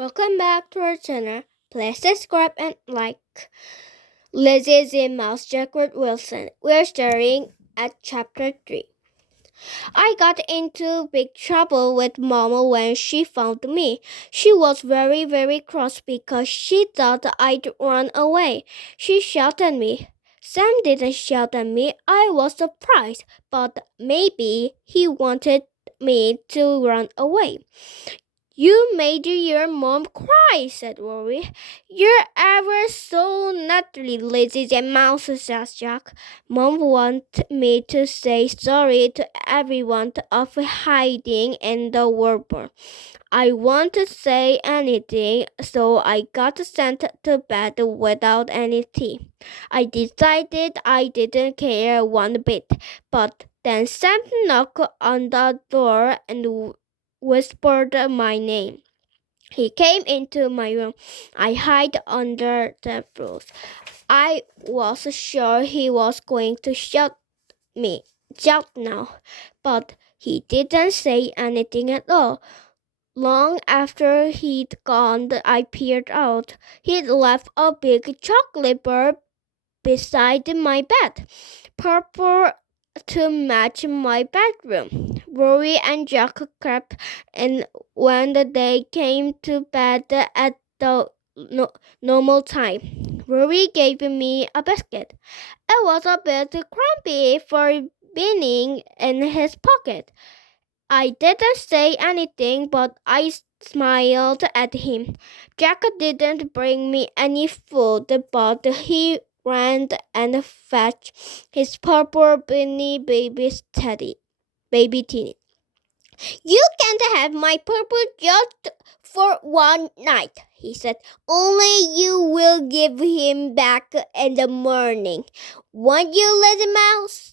Welcome back to our channel. Please subscribe and like. Lizzie's in Mouse Jacqueline Wilson. We're staring at chapter 3. I got into big trouble with Mama when she found me. She was very, very cross because she thought I'd run away. She shouted at me. Sam didn't shout at me. I was surprised, but maybe he wanted me to run away. You made your mom cry, said Rory. You're ever so naturally lazy and mouse, said Jack. Mom wanted me to say sorry to everyone of hiding in the warble. I want to say anything, so I got sent to bed without any tea. I decided I didn't care one bit, but then Sam knocked on the door and whispered my name. He came into my room. I hid under the booth. I was sure he was going to shout now, but he didn't say anything at all. Long after he'd gone, I peered out. He'd left a big chocolate bar beside my bed, purple to match my bedroom. Rory and Jack crept in when they came to bed at the normal time. Rory gave me a biscuit. It was a bit crumbly for being in his pocket. I didn't say anything, but I smiled at him. Jack didn't bring me any food, but he ran and fetched his purple beanie baby teeny. You can't have my purple just for one night, he said. Only you will give him back in the morning. Won't you, little mouse?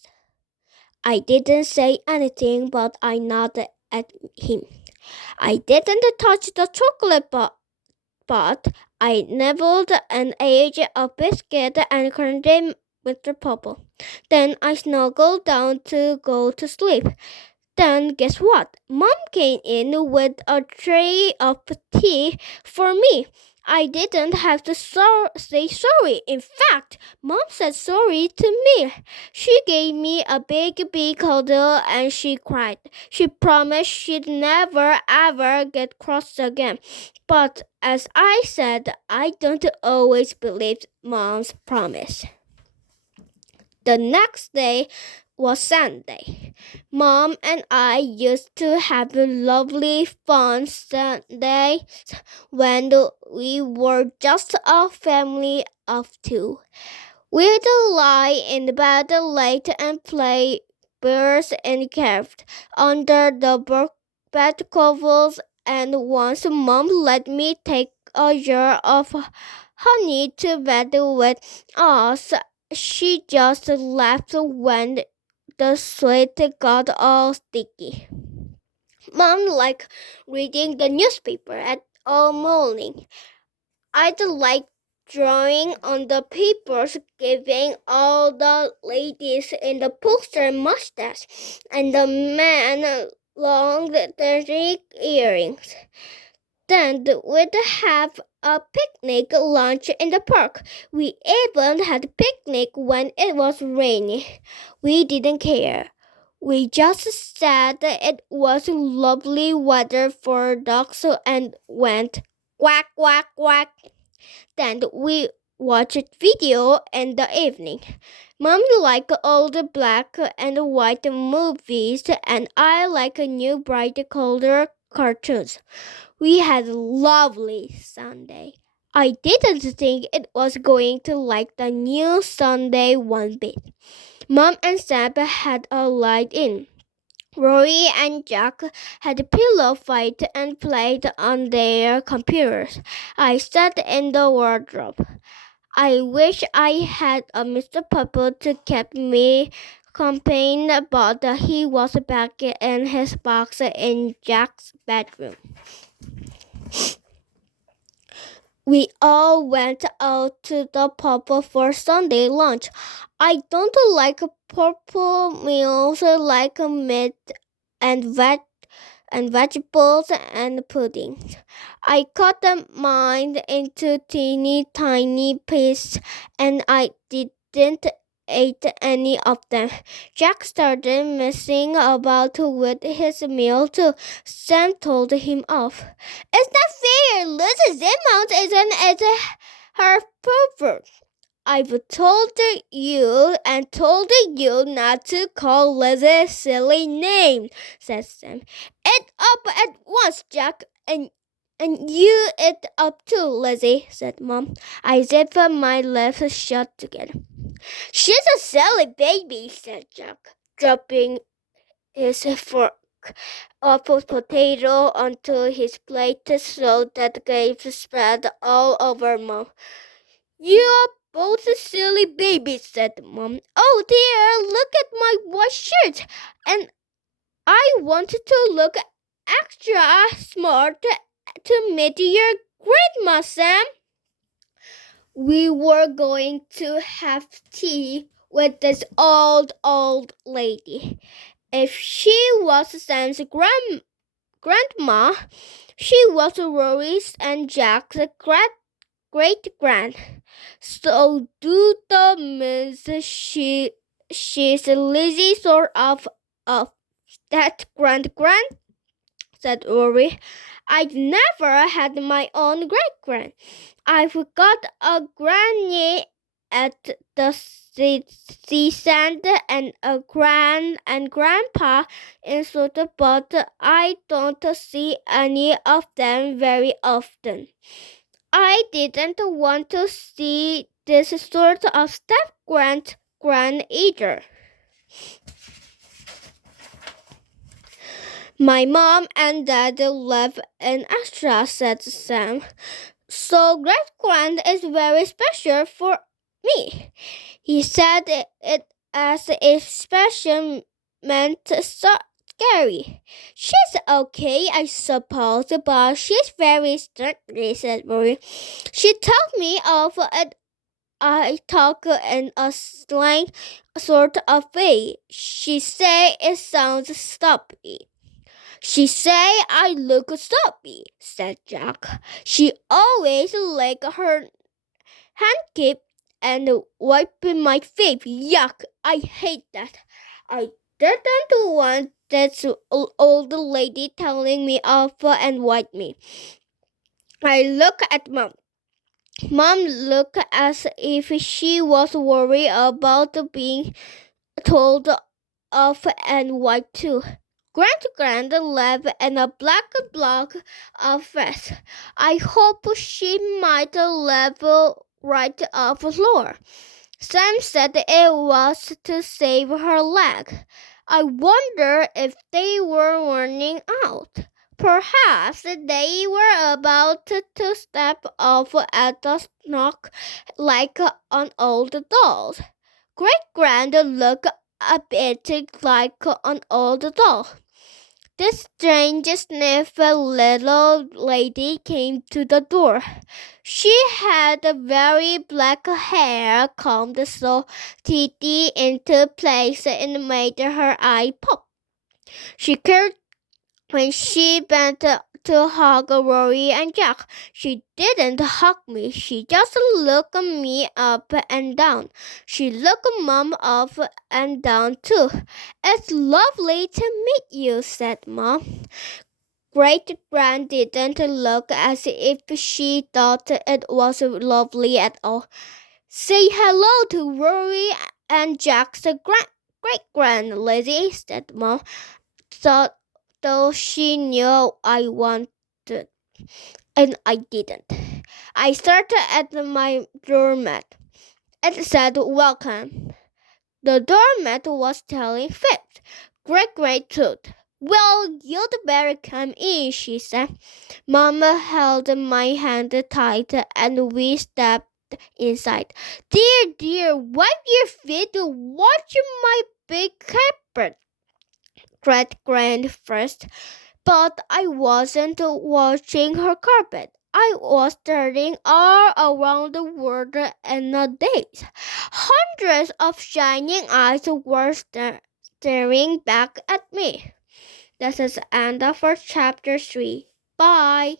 I didn't say anything, but I nodded at him. I didn't touch the chocolate but I nibbled and ate a biscuit and currently Mr. Purple. Then I snuggled down to go to sleep. Then guess what? Mom came in with a tray of tea for me. I didn't have to say sorry. In fact, Mom said sorry to me. She gave me a big cuddle and she cried. She promised she'd never ever get cross again. But as I said, I don't always believe Mom's promise. The next day was Sunday. Mom and I used to have a lovely fun Sundays when we were just a family of two. We'd lie in bed late and play birds and carved under the bed covers, and once Mom let me take a jar of honey to bed with us. She just laughed when the sweat got all sticky. Mom liked reading the newspaper all morning. I'd like drawing on the papers, giving all the ladies in the poster mustache and the man long dirty earrings. Then we'd have a picnic lunch in the park. We even had a picnic when it was rainy. We didn't care. We just said it was lovely weather for dogs and went quack, quack, quack. Then we watched video in the evening. Mom liked old black and white movies, and I like new bright color cartoons. We had a lovely Sunday. I didn't think it was going to like the new Sunday one bit. Mom and Sam had a light in. Rory and Jack had a pillow fight and played on their computers. I sat in the wardrobe. I wish I had a Mr. Purple to keep me company, but he was back in his box in Jack's bedroom. We all went out to the pub for Sunday lunch. I don't like purple meals like meat and and vegetables and pudding. I cut mine into teeny tiny pieces and I didn't eat any of them. Jack started messing about with his meal too. Sam told him off. It's not fair. Lizzie ZIPPMOUTH isn't as her pervert. I've told you and told you not to call Lizzie a silly name, said Sam. Eat up at once, Jack, and you eat up too, Lizzie, said Mom. I zipped my lips shut together. She's a silly baby, said Jack, dropping his fork of potato onto his plate so that gave spread all over Mom. You are both silly babies, said Mom. Oh dear, look at my white shirt. And I wanted to look extra smart to meet your grandma, Sam. We were going to have tea with this old lady. If she was Sam's grandma, she was Rory's and Jack's great-grand. So do the means she's Lizzie sort of that grand, said Rory. I've never had my own great-grand. I've got a granny at the seaside and a gran and grandpa in Soto, but I don't see any of them very often. I didn't want to see this sort of step-grand either. My mom and dad live in Astra, said Sam. So great-grand is very special for me. He said it as if special meant so scary. She's okay, I suppose, but she's very strictly, said Rory. She told me off and I talk in a slang sort of way. She say it sounds stupid. She say I look stupid, said Jack. She always lick her handkerchief and wiping my face. Yuck, I hate that. I didn't want that old lady telling me off and white me. I look at Mom. Mom looked as if she was worried about being told off and white too. Grand lived in a black block of flats. I hope she might live right off the floor. Sam said it was to save her leg. I wonder if they were running out. Perhaps they were about to step off at the knock like an old doll. Great-grand looked a bit like an old doll. This strange sniffy little lady came to the door. She had very black hair combed so tidy into place and made her eye pop. She cared when she bent to hug Rory and Jack. She didn't hug me. She just looked me up and down. She looked Mom up and down too. It's lovely to meet you, said Mom. Great-grand didn't look as if she thought it was lovely at all. Say hello to Rory and Jack's great-grand, Lizzie, said Mom. Though she knew I wanted, and I didn't. I started at my doormat. It said, welcome. The doormat was telling fibs. Great tooth. Well, you'd better come in, she said. Mama held my hand tight and we stepped inside. Dear, wipe your feet. Watch my big carpet. Great-grand first, but I wasn't watching her carpet. I was turning all around the world in a daze. Hundreds of shining eyes were staring back at me. This is the end of our chapter 3. Bye!